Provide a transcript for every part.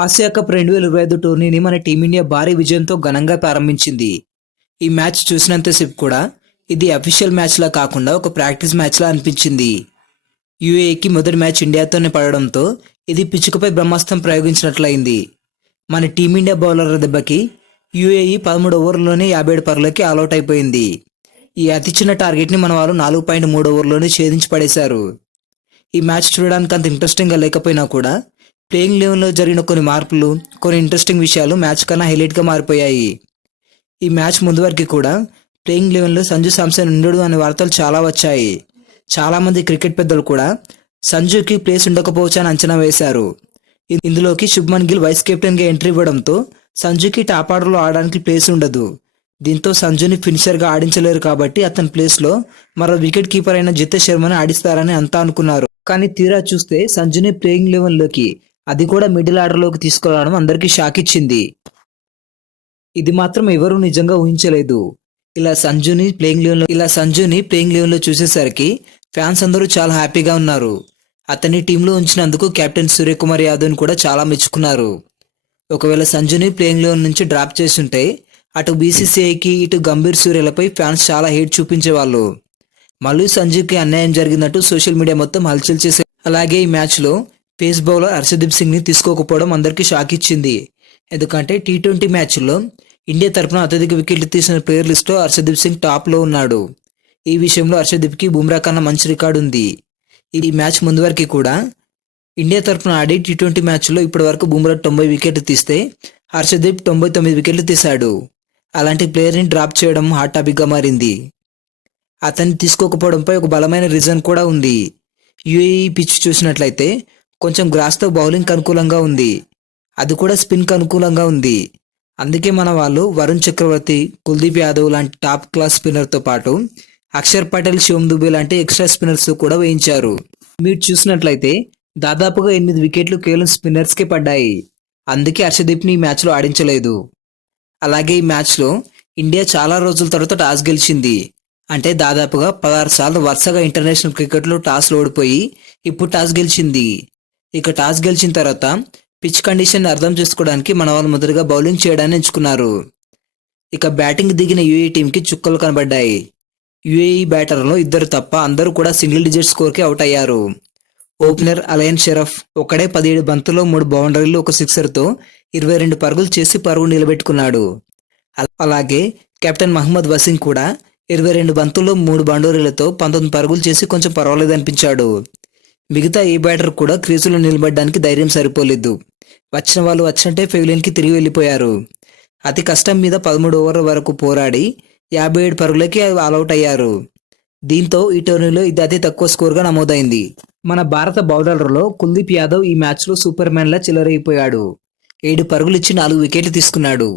Asia cup 2025 టోర్నీని మన team India భారీ విజయంతో ఘనంగా ప్రారంభించింది. ఈ మ్యాచ్ చూసినంతసేపు కూడా ఇది అఫీషియల్ మ్యాచ్లా కాకుండా ఒక ప్రాక్టీస్ మ్యాచ్లా అనిపించింది. యూఏఈకి మొదటి మ్యాచ్ ఇండియాతోనే పడడంతో ఇది పిచ్చుకపై బ్రహ్మాస్త్రం ప్రయోగించినట్లయింది. మన టీమిండియా బౌలర్ల దెబ్బకి యూఏఈ 13 ఓవర్లలోనే 57 పరుగులకి ఆలౌట్ అయిపోయింది. ఈ అతి చిన్న టార్గెట్ని మన వాళ్ళు 4.3 ఓవర్లోనే ఛేదించి పడేశారు. ఈ మ్యాచ్ చూడడానికి అంత ఇంట్రెస్టింగ్గా లేకపోయినా కూడా ప్లేయింగ్ లెవెన్లో జరిగిన కొన్ని మార్పులు, కొన్ని ఇంట్రెస్టింగ్ విషయాలు మ్యాచ్ కన్నా హైలైట్గా మారిపోయాయి. ఈ మ్యాచ్ ముందు వరకు కూడా ప్లేయింగ్ లెవెన్లో సంజు శాంసన్ ఉండడు అనే వార్తలు చాలా వచ్చాయి. చాలామంది క్రికెట్ పెద్దలు కూడా సంజుకి ప్లేస్ ఉండకపోవచ్చు అని అంచనా వేశారు. ఇందులోకి శుభ్మన్ గిల్ వైస్ కెప్టెన్గా ఎంట్రీ ఇవ్వడంతో సంజుకి టాప్ ఆర్డర్లో ఆడడానికి ప్లేస్ ఉండదు. దీంతో సంజుని ఫినిషర్గా ఆడించలేరు కాబట్టి అతని ప్లేస్లో మరో వికెట్ కీపర్ అయిన జితేష్ శర్మని ఆడిస్తారని అంతా అనుకున్నారు. కానీ తీరా చూస్తే సంజుని ప్లేయింగ్ లెవెన్లోకి, అది కూడా మిడిల్ ఆర్డర్లోకి తీసుకురావడం అందరికీ షాక్ ఇచ్చింది. ఇది మాత్రం ఎవరూ నిజంగా ఊహించలేదు. ఇలా సంజుని ప్లేయింగ్ లెవెన్లో చూసేసరికి ఫ్యాన్స్ అందరూ చాలా హ్యాపీగా ఉన్నారు. అతన్ని టీంలో ఉంచినందుకు కెప్టెన్ సూర్యకుమార్ యాదవ్ని కూడా చాలా మెచ్చుకున్నారు. ఒకవేళ సంజుని ప్లేయింగ్ లెవెన్ నుంచి డ్రాప్ చేస్తుంటే అటు బీసీసీఐకి, ఇటు గంభీర్ సూర్యలపై ఫ్యాన్స్ చాలా హేట్ చూపించేవాళ్ళు. మళ్ళీ సంజుకి అన్యాయం జరిగినట్టు సోషల్ మీడియా మొత్తం హల్చల్ చేసే. అలాగే ఈ మ్యాచ్లో పేస్ బౌలర్ హర్షదీప్ సింగ్ని తీసుకోకపోవడం అందరికీ షాక్ ఇచ్చింది. ఎందుకంటే టీ20 మ్యాచ్లో ఇండియా తరఫున అత్యధిక వికెట్లు తీసిన ప్లేయర్ లిస్టులో హర్షదీప్ సింగ్ టాప్లో ఉన్నాడు. ఈ విషయంలో హర్షదీప్కి బుమ్రా కన్నా మంచి రికార్డు ఉంది. ఈ మ్యాచ్ ముందు వరకు కూడా ఇండియా తరఫున ఆడి టీ20 మ్యాచ్లో ఇప్పటి వరకు బుమ్రా 90 వికెట్లు తీస్తే హర్షదీప్ 99 వికెట్లు తీశాడు. అలాంటి ప్లేయర్ని డ్రాప్ చేయడం హాట్ టాపిక్గా మారింది. అతన్ని తీసుకోకపోవడంపై ఒక బలమైన రీజన్ కూడా ఉంది. యూఏఈ పిచ్ చూసినట్లయితే కొంచెం గ్రాస్తో బౌలింగ్కి అనుకూలంగా ఉంది, అది కూడా స్పిన్కి అనుకూలంగా ఉంది. అందుకే మన వాళ్ళు వరుణ్ చక్రవర్తి, కుల్దీప్ యాదవ్ లాంటి టాప్ క్లాస్ స్పిన్నర్తో పాటు అక్షర్ పటేల్, శివం దుబే లాంటి ఎక్స్ట్రా స్పిన్నర్స్ కూడా వేయించారు. మీరు చూసినట్లయితే దాదాపుగా 8 వికెట్లు కేవలం స్పిన్నర్స్కే పడ్డాయి. అందుకే హర్షదీప్ని ఈ మ్యాచ్లో ఆడించలేదు. అలాగే ఈ మ్యాచ్లో ఇండియా చాలా రోజుల తర్వాత టాస్ గెలిచింది. అంటే దాదాపుగా 16 సార్లు వరుసగా ఇంటర్నేషనల్ క్రికెట్లో టాస్లో ఓడిపోయి ఇప్పుడు టాస్ గెలిచింది. ఇక టాస్ గెలిచిన తర్వాత పిచ్ కండిషన్ అర్థం చేసుకోవడానికి మన వాళ్ళు మొదటగా బౌలింగ్ చేయడాన్ని ఎంచుకున్నారు. ఇక బ్యాటింగ్ దిగిన యూఏఈ టీంకి చుక్కలు కనబడ్డాయి. యూఏఈ బ్యాటర్లో ఇద్దరు తప్ప అందరూ కూడా సింగిల్ డిజిట్ స్కోర్కి అవుట్ అయ్యారు. ఓపెనర్ అలయన్ షరఫ్ ఒక్కడే 17 బంతుల్లో 3 బౌండరీలు, 1 సిక్సర్తో 22 పరుగులు చేసి పరుగు నిలబెట్టుకున్నాడు. అలాగే కెప్టెన్ మహమ్మద్ వసీం కూడా 22 బంతుల్లో 3 బౌండరీలతో 19 పరుగులు చేసి కొంచెం పర్వాలేదనిపించాడు. మిగతా ఏ బ్యాటర్ కూడా క్రీజులో నిలబడడానికి ధైర్యం సరిపోలేదు. వచ్చిన వాళ్ళు వచ్చినట్టే పెవిలియన్కి తిరిగి వెళ్ళిపోయారు. అతి కష్టం మీద 13 ఓవర్ల వరకు పోరాడి 57 పరుగులకి ఆల్అౌట్ అయ్యారు. దీంతో ఈ టోర్నీలో ఇది అతి తక్కువ స్కోర్గా నమోదైంది. మన భారత బౌలర్లలో కుల్దీప్ యాదవ్ ఈ మ్యాచ్లో సూపర్ మ్యాన్లా చిల్లరైపోయాడు. 7 పరుగులు ఇచ్చి 4 వికెట్లు తీసుకున్నాడు.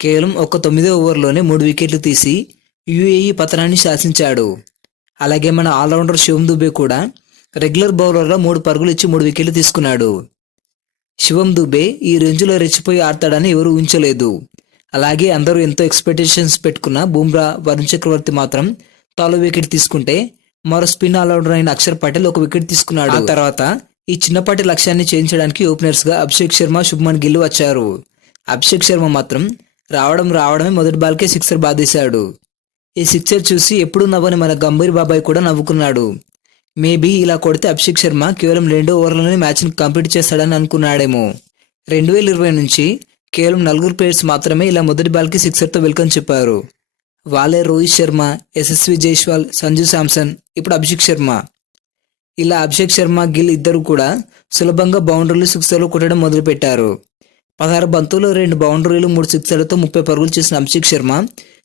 కేవలం ఒక 9వ ఓవర్లోనే 3 వికెట్లు తీసి యూఏఈ పతనాన్ని శాసించాడు. అలాగే మన ఆల్రౌండర్ శివం దుబే కూడా రెగ్యులర్ బౌలర్లో 3 పరుగులు ఇచ్చి 3 వికెట్లు తీసుకున్నాడు. శివం దుబే ఈ రేంజ్లో రెచ్చిపోయి ఆడతాడని ఎవరు ఊహించలేదు. అలాగే అందరూ ఎంతో ఎక్స్పెక్టేషన్స్ పెట్టుకున్న బుమ్రా, వరుణ్ చక్రవర్తి మాత్రం తాలో వికెట్ తీసుకుంటే మరో స్పిన్ ఆల్రౌండర్ అయిన అక్షర్ పటేల్ 1 వికెట్ తీసుకున్నాడు. ఆ తర్వాత ఈ చిన్నపాటి లక్ష్యాన్ని చేయించడానికి ఓపెనర్స్గా అభిషేక్ శర్మ, శుభ్మన్ గిల్ వచ్చారు. అభిషేక్ శర్మ మాత్రం రావడమే మొదటి బాల్కే సిక్సర్ బాధేశాడు. ఈ సిక్సర్ చూసి ఎప్పుడూ నవ్వని మన గంభీర్ బాబాయ్ కూడా నవ్వుకున్నాడు. మేబీ ఇలా కొడితే అభిషేక్ శర్మ కేవలం 2 ఓవర్లలోనే మ్యాచ్ని కంప్లీట్ చేస్తాడని అనుకున్నాడేమో. 2020 నుంచి కేవలం 4 ప్లేయర్స్ మాత్రమే ఇలా మొదటి బాల్కి సిక్సర్తో వెల్కమ్ చెప్పారు. వాళ్ళే రోహిత్ శర్మ, యశస్వి జైస్వాల్, సంజు శాంసన్, ఇప్పుడు అభిషేక్ శర్మ. ఇలా అభిషేక్ శర్మ, గిల్ ఇద్దరు కూడా సులభంగా బౌండరీలు, సిక్సర్లు కొట్టడం మొదలుపెట్టారు. 16 బంతుల్లో 2 బౌండరీలు, 3 సిక్సర్లతో 30 పరుగులు చేసిన అభిషేక్ శర్మ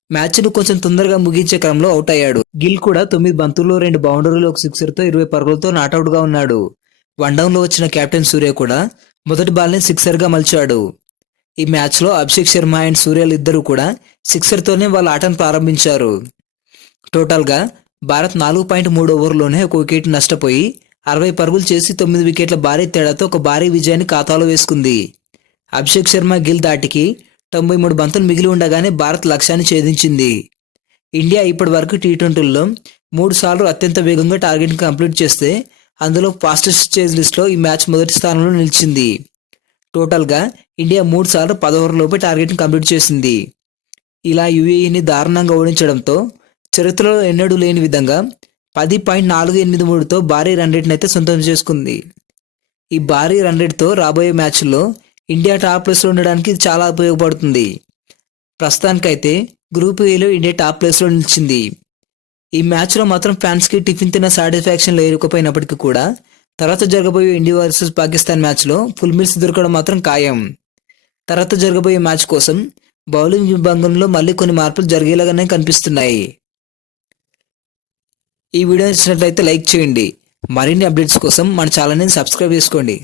మ్యాచ్ను కొంచెం తొందరగా ముగించే క్రమంలో అవుట్ అయ్యాడు. గిల్ కూడా 9 బంతుల్లో 2 బౌండరీలు, 1 సిక్సర్తో 20 పరుగులతో నాట్అవుట్గా ఉన్నాడు. వన్డౌన్లో వచ్చిన కెప్టెన్ సూర్య కూడా మొదటి బాల్ని సిక్సర్గా మలిచాడు. ఈ మ్యాచ్లో అభిషేక్ శర్మ అండ్ సూర్యలు ఇద్దరు కూడా సిక్సర్తోనే వాళ్ళ ఆటను ప్రారంభించారు. టోటల్గా భారత్ 4.3 ఓవర్లోనే 1 వికెట్ నష్టపోయి 60 పరుగులు చేసి 9 వికెట్ల భారీ తేడాతో ఒక భారీ విజయాన్ని ఖాతాలో వేసుకుంది. అభిషేక్ శర్మ, గిల్ దాటికి 93 బంతులు మిగిలి ఉండగానే భారత్ లక్ష్యాన్ని ఛేదించింది. ఇండియా ఇప్పటి వరకు టీ20లో 3 సార్లు అత్యంత వేగంగా టార్గెట్ని కంప్లీట్ చేస్తే అందులో ఫాస్టెస్ట్ చేజ్ లిస్ట్లో ఈ మ్యాచ్ మొదటి స్థానంలో నిలిచింది. టోటల్గా ఇండియా 3 సార్లు 10 ఓవర్లలోపే టార్గెట్ని కంప్లీట్ చేసింది. ఇలా యుఏఈని దారుణంగా ఓడించడంతో చరిత్రలో ఎన్నడూ లేని విధంగా 10.483తో భారీ రన్ రేట్ని అయితే సొంతం చేసుకుంది. ఈ భారీ రన్ రేట్తో రాబోయే మ్యాచ్ల్లో ఇండియా టాప్ ప్లేస్లో ఉండడానికి ఇది చాలా ఉపయోగపడుతుంది. ప్రస్తుతానికైతే గ్రూప్ ఏలో ఇండియా టాప్ ప్లేస్లో నిలిచింది. ఈ మ్యాచ్లో మాత్రం ఫ్యాన్స్కి టిఫిన్ తిన్న సాటిస్ఫాక్షన్ లేకపోయినప్పటికీ కూడా తర్వాత జరగబోయే ఇండియా వర్సెస్ పాకిస్తాన్ మ్యాచ్లో ఫుల్ మీల్స్ దొరకడం మాత్రం ఖాయం. తర్వాత జరగబోయే మ్యాచ్ కోసం బౌలింగ్ విభాగంలో మళ్ళీ కొన్ని మార్పులు జరిగేలాగానే కనిపిస్తున్నాయి. ఈ వీడియో నచ్చినట్లయితే లైక్ చేయండి. మరిన్ని అప్డేట్స్ కోసం మన ఛానల్ని సబ్స్క్రైబ్ చేసుకోండి.